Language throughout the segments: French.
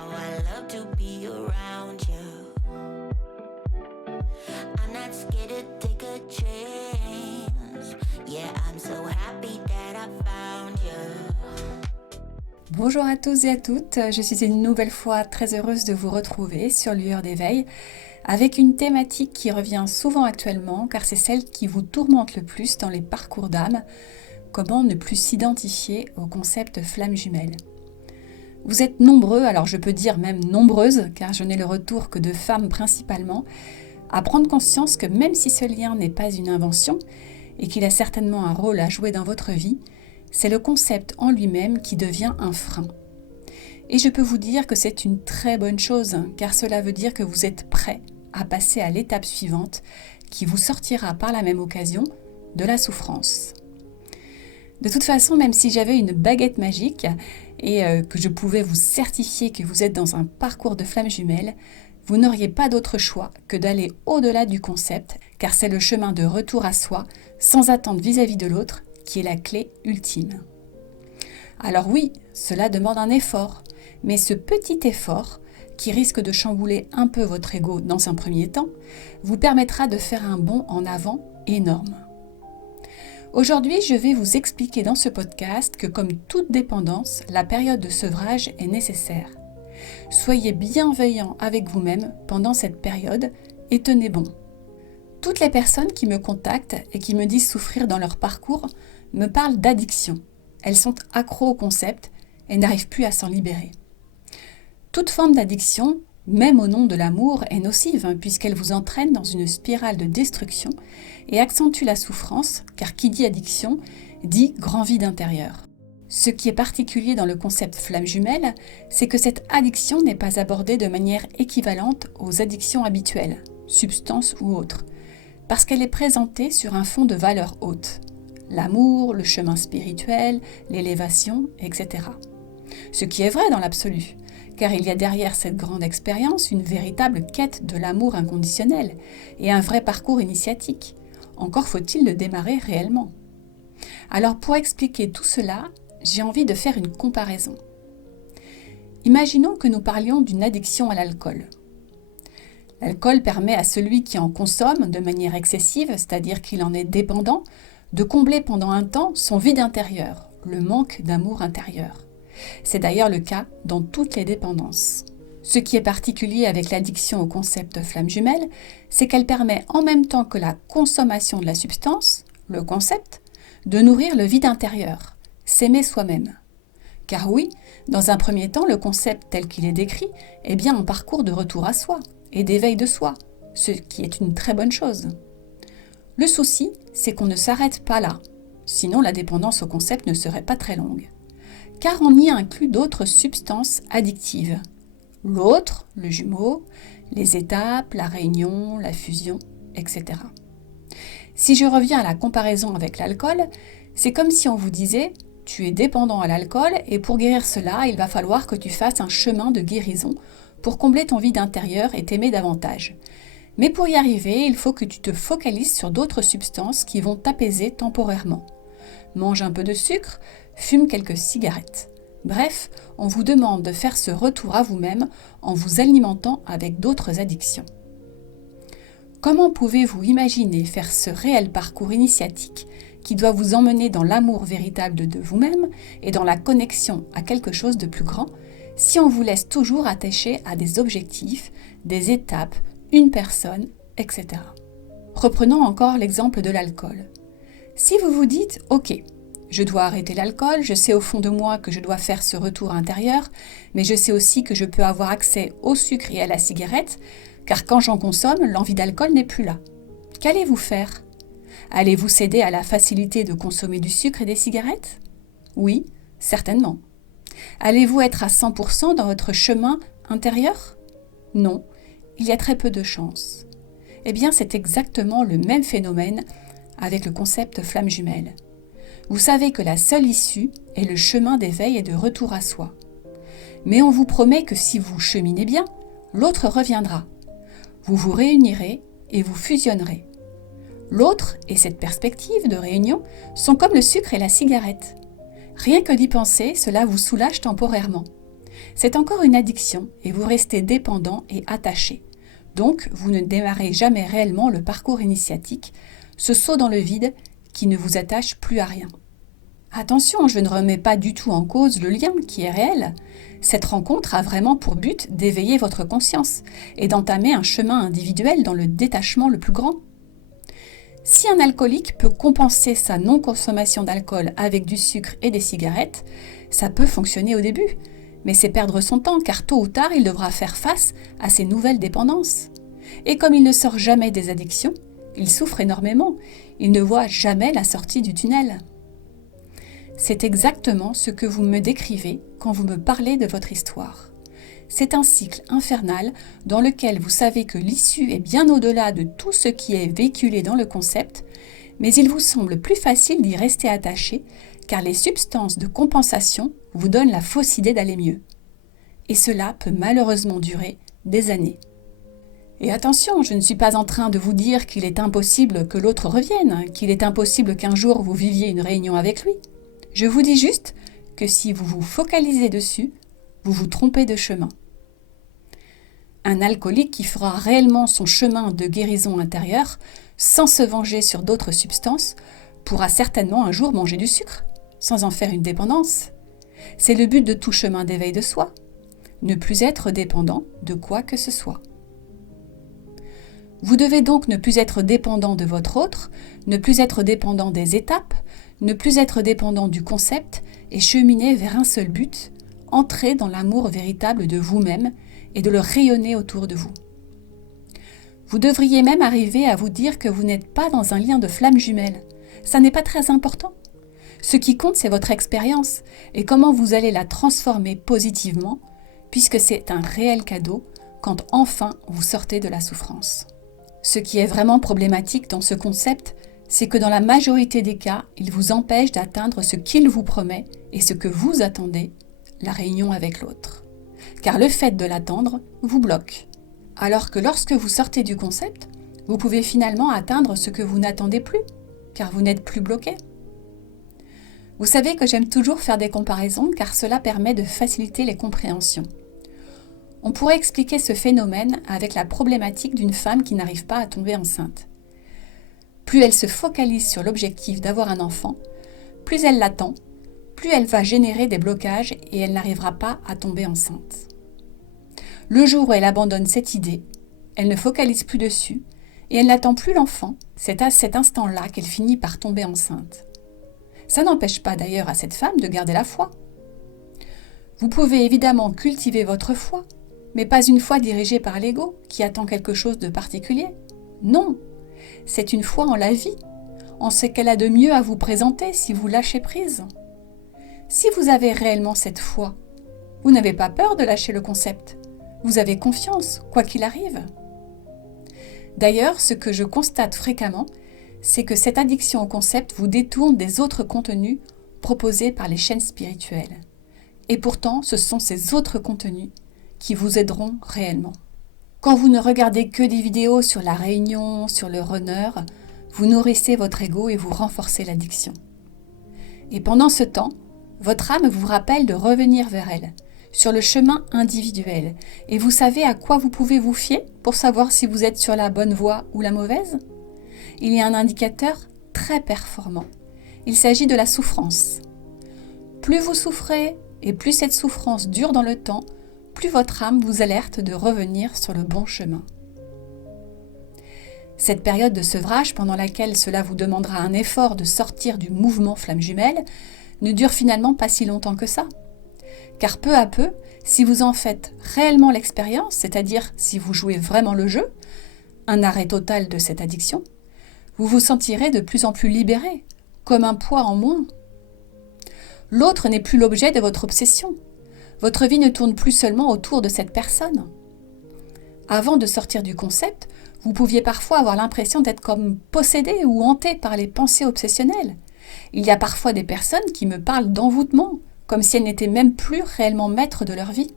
how I love to be around you. I'm not scared to take a chance. Yeah, I'm so happy that I found you. Bonjour à tous et à toutes, je suis une nouvelle fois très heureuse de vous retrouver sur Lueur d'éveil avec une thématique qui revient souvent actuellement car c'est celle qui vous tourmente le plus dans les parcours d'âme, comment ne plus s'identifier au concept flamme jumelle. Vous êtes nombreux, alors je peux dire même nombreuses, car je n'ai le retour que de femmes principalement, à prendre conscience que même si ce lien n'est pas une invention et qu'il a certainement un rôle à jouer dans votre vie, c'est le concept en lui-même qui devient un frein. Et je peux vous dire que c'est une très bonne chose, car cela veut dire que vous êtes prêt à passer à l'étape suivante qui vous sortira par la même occasion de la souffrance. De toute façon, même si j'avais une baguette magique et que je pouvais vous certifier que vous êtes dans un parcours de flamme jumelle, vous n'auriez pas d'autre choix que d'aller au-delà du concept, car c'est le chemin de retour à soi, sans attente vis-à-vis de l'autre, qui est la clé ultime. Alors oui, cela demande un effort, mais ce petit effort, qui risque de chambouler un peu votre ego dans un premier temps, vous permettra de faire un bond en avant énorme. Aujourd'hui, je vais vous expliquer dans ce podcast que comme toute dépendance, la période de sevrage est nécessaire. Soyez bienveillant avec vous-même pendant cette période et tenez bon. Toutes les personnes qui me contactent et qui me disent souffrir dans leur parcours me parlent d'addiction. Elles sont accros au concept et n'arrivent plus à s'en libérer. Toute forme d'addiction, même au nom de l'amour, est nocive puisqu'elle vous entraîne dans une spirale de destruction et accentue la souffrance, car qui dit addiction dit grand vide intérieur. Ce qui est particulier dans le concept flamme jumelle, c'est que cette addiction n'est pas abordée de manière équivalente aux addictions habituelles, substances ou autres, parce qu'elle est présentée sur un fond de valeurs hautes. L'amour, le chemin spirituel, l'élévation, etc. Ce qui est vrai dans l'absolu, car il y a derrière cette grande expérience une véritable quête de l'amour inconditionnel et un vrai parcours initiatique. Encore faut-il le démarrer réellement. Alors pour expliquer tout cela, j'ai envie de faire une comparaison. Imaginons que nous parlions d'une addiction à l'alcool. L'alcool permet à celui qui en consomme de manière excessive, c'est-à-dire qu'il en est dépendant, de combler pendant un temps son vide intérieur, le manque d'amour intérieur. C'est d'ailleurs le cas dans toutes les dépendances. Ce qui est particulier avec l'addiction au concept flamme jumelle, c'est qu'elle permet en même temps que la consommation de la substance, le concept, de nourrir le vide intérieur, s'aimer soi-même. Car oui, dans un premier temps, le concept tel qu'il est décrit est bien un parcours de retour à soi et d'éveil de soi, ce qui est une très bonne chose. Le souci, c'est qu'on ne s'arrête pas là, sinon la dépendance au concept ne serait pas très longue. Car on y inclut d'autres substances addictives. L'autre, le jumeau, les étapes, la réunion, la fusion, etc. Si je reviens à la comparaison avec l'alcool, c'est comme si on vous disait « tu es dépendant à l'alcool et pour guérir cela, il va falloir que tu fasses un chemin de guérison pour combler ton vide intérieur et t'aimer davantage. Mais pour y arriver, il faut que tu te focalises sur d'autres substances qui vont t'apaiser temporairement. Mange un peu de sucre, fume quelques cigarettes. Bref, on vous demande de faire ce retour à vous-même en vous alimentant avec d'autres addictions. Comment pouvez-vous imaginer faire ce réel parcours initiatique qui doit vous emmener dans l'amour véritable de vous-même et dans la connexion à quelque chose de plus grand si on vous laisse toujours attaché à des objectifs, des étapes, une personne, etc. Reprenons encore l'exemple de l'alcool. Si vous vous dites « Ok, je dois arrêter l'alcool, je sais au fond de moi que je dois faire ce retour intérieur, mais je sais aussi que je peux avoir accès au sucre et à la cigarette, car quand j'en consomme, l'envie d'alcool n'est plus là. » Qu'allez-vous faire ? Allez-vous céder à la facilité de consommer du sucre et des cigarettes ? Oui, certainement. Allez-vous être à 100% dans votre chemin intérieur ? Non, il y a très peu de chances. Eh bien, c'est exactement le même phénomène avec le concept flamme jumelle. Vous savez que la seule issue est le chemin d'éveil et de retour à soi. Mais on vous promet que si vous cheminez bien, l'autre reviendra. Vous vous réunirez et vous fusionnerez. L'autre et cette perspective de réunion sont comme le sucre et la cigarette. Rien que d'y penser, cela vous soulage temporairement. C'est encore une addiction et vous restez dépendant et attaché. Donc, vous ne démarrez jamais réellement le parcours initiatique, ce saut dans le vide qui ne vous attache plus à rien. Attention, je ne remets pas du tout en cause le lien qui est réel. Cette rencontre a vraiment pour but d'éveiller votre conscience et d'entamer un chemin individuel dans le détachement le plus grand. Si un alcoolique peut compenser sa non-consommation d'alcool avec du sucre et des cigarettes, ça peut fonctionner au début, mais c'est perdre son temps car tôt ou tard il devra faire face à ces nouvelles dépendances. Et comme il ne sort jamais des addictions, il souffre énormément, il ne voit jamais la sortie du tunnel. C'est exactement ce que vous me décrivez quand vous me parlez de votre histoire. C'est un cycle infernal dans lequel vous savez que l'issue est bien au-delà de tout ce qui est véhiculé dans le concept, mais il vous semble plus facile d'y rester attaché car les substances de compensation vous donnent la fausse idée d'aller mieux. Et cela peut malheureusement durer des années. Et attention, je ne suis pas en train de vous dire qu'il est impossible que l'autre revienne, qu'il est impossible qu'un jour vous viviez une réunion avec lui. Je vous dis juste que si vous vous focalisez dessus, vous vous trompez de chemin. Un alcoolique qui fera réellement son chemin de guérison intérieure, sans se venger sur d'autres substances, pourra certainement un jour manger du sucre, sans en faire une dépendance. C'est le but de tout chemin d'éveil de soi, ne plus être dépendant de quoi que ce soit. Vous devez donc ne plus être dépendant de votre autre, ne plus être dépendant des étapes, ne plus être dépendant du concept et cheminer vers un seul but, entrer dans l'amour véritable de vous-même et de le rayonner autour de vous. Vous devriez même arriver à vous dire que vous n'êtes pas dans un lien de flamme jumelle. Ça n'est pas très important. Ce qui compte, c'est votre expérience et comment vous allez la transformer positivement, puisque c'est un réel cadeau quand enfin vous sortez de la souffrance. Ce qui est vraiment problématique dans ce concept, c'est que dans la majorité des cas, il vous empêche d'atteindre ce qu'il vous promet et ce que vous attendez, la réunion avec l'autre. Car le fait de l'attendre vous bloque. Alors que lorsque vous sortez du concept, vous pouvez finalement atteindre ce que vous n'attendez plus, car vous n'êtes plus bloqué. Vous savez que j'aime toujours faire des comparaisons car cela permet de faciliter les compréhensions. On pourrait expliquer ce phénomène avec la problématique d'une femme qui n'arrive pas à tomber enceinte. Plus elle se focalise sur l'objectif d'avoir un enfant, plus elle l'attend, plus elle va générer des blocages et elle n'arrivera pas à tomber enceinte. Le jour où elle abandonne cette idée, elle ne focalise plus dessus et elle n'attend plus l'enfant, c'est à cet instant-là qu'elle finit par tomber enceinte. Ça n'empêche pas d'ailleurs à cette femme de garder la foi. Vous pouvez évidemment cultiver votre foi, mais pas une foi dirigée par l'ego qui attend quelque chose de particulier. Non, c'est une foi en la vie, en ce qu'elle a de mieux à vous présenter si vous lâchez prise. Si vous avez réellement cette foi, vous n'avez pas peur de lâcher le concept. Vous avez confiance, quoi qu'il arrive. D'ailleurs, ce que je constate fréquemment, c'est que cette addiction au concept vous détourne des autres contenus proposés par les chaînes spirituelles. Et pourtant, ce sont ces autres contenus qui vous aideront réellement. Quand vous ne regardez que des vidéos sur la réunion, sur le runner, vous nourrissez votre ego et vous renforcez l'addiction. Et pendant ce temps, votre âme vous rappelle de revenir vers elle, sur le chemin individuel. Et vous savez à quoi vous pouvez vous fier pour savoir si vous êtes sur la bonne voie ou la mauvaise ? Il y a un indicateur très performant. Il s'agit de la souffrance. Plus vous souffrez et plus cette souffrance dure dans le temps, plus votre âme vous alerte de revenir sur le bon chemin. Cette période de sevrage pendant laquelle cela vous demandera un effort de sortir du mouvement flamme jumelle ne dure finalement pas si longtemps que ça. Car peu à peu, si vous en faites réellement l'expérience, c'est-à-dire si vous jouez vraiment le jeu, un arrêt total de cette addiction, vous vous sentirez de plus en plus libéré, comme un poids en moins. L'autre n'est plus l'objet de votre obsession. Votre vie ne tourne plus seulement autour de cette personne. Avant de sortir du concept, vous pouviez parfois avoir l'impression d'être comme possédé ou hanté par les pensées obsessionnelles. Il y a parfois des personnes qui me parlent d'envoûtement, comme si elles n'étaient même plus réellement maîtres de leur vie.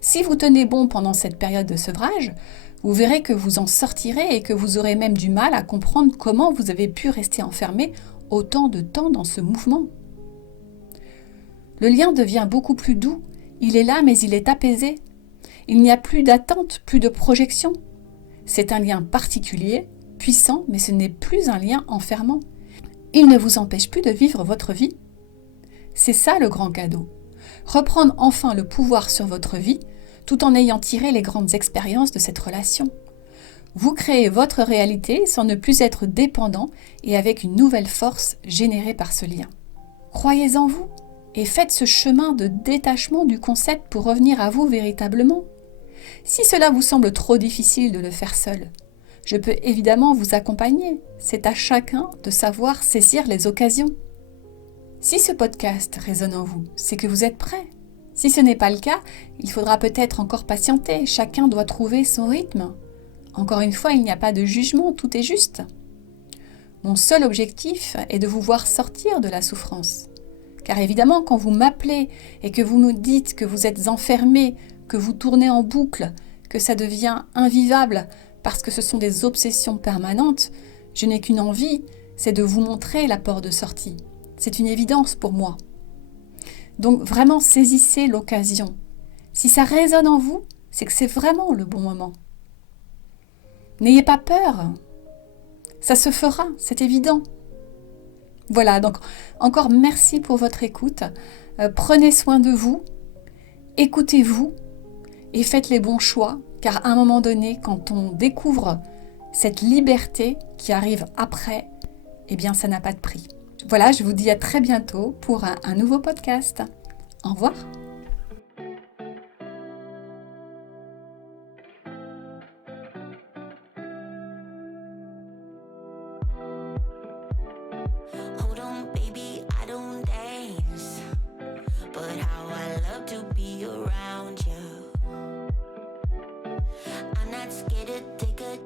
Si vous tenez bon pendant cette période de sevrage, vous verrez que vous en sortirez et que vous aurez même du mal à comprendre comment vous avez pu rester enfermé autant de temps dans ce mouvement. Le lien devient beaucoup plus doux, Il est là, mais il est apaisé. Il n'y a plus d'attente, plus de projection. C'est un lien particulier, puissant, mais ce n'est plus un lien enfermant. Il ne vous empêche plus de vivre votre vie. C'est ça le grand cadeau. Reprendre enfin le pouvoir sur votre vie, tout en ayant tiré les grandes expériences de cette relation. Vous créez votre réalité sans ne plus être dépendant et avec une nouvelle force générée par ce lien. Croyez en vous et faites ce chemin de détachement du concept pour revenir à vous véritablement. Si cela vous semble trop difficile de le faire seul, je peux évidemment vous accompagner. C'est à chacun de savoir saisir les occasions. Si ce podcast résonne en vous, c'est que vous êtes prêt. Si ce n'est pas le cas, il faudra peut-être encore patienter. Chacun doit trouver son rythme. Encore une fois, il n'y a pas de jugement, tout est juste. Mon seul objectif est de vous voir sortir de la souffrance. Car évidemment, quand vous m'appelez et que vous me dites que vous êtes enfermé, que vous tournez en boucle, que ça devient invivable parce que ce sont des obsessions permanentes, je n'ai qu'une envie, c'est de vous montrer la porte de sortie. C'est une évidence pour moi. Donc vraiment saisissez l'occasion. Si ça résonne en vous, c'est que c'est vraiment le bon moment. N'ayez pas peur. Ça se fera, c'est évident. Voilà, donc encore merci pour votre écoute. Prenez soin de vous, écoutez-vous et faites les bons choix, car à un moment donné, quand on découvre cette liberté qui arrive après, eh bien ça n'a pas de prix. Voilà, je vous dis à très bientôt pour un nouveau podcast. Au revoir. Hold on, baby, I don't dance, but how I love to be around you. I'm not scared to take a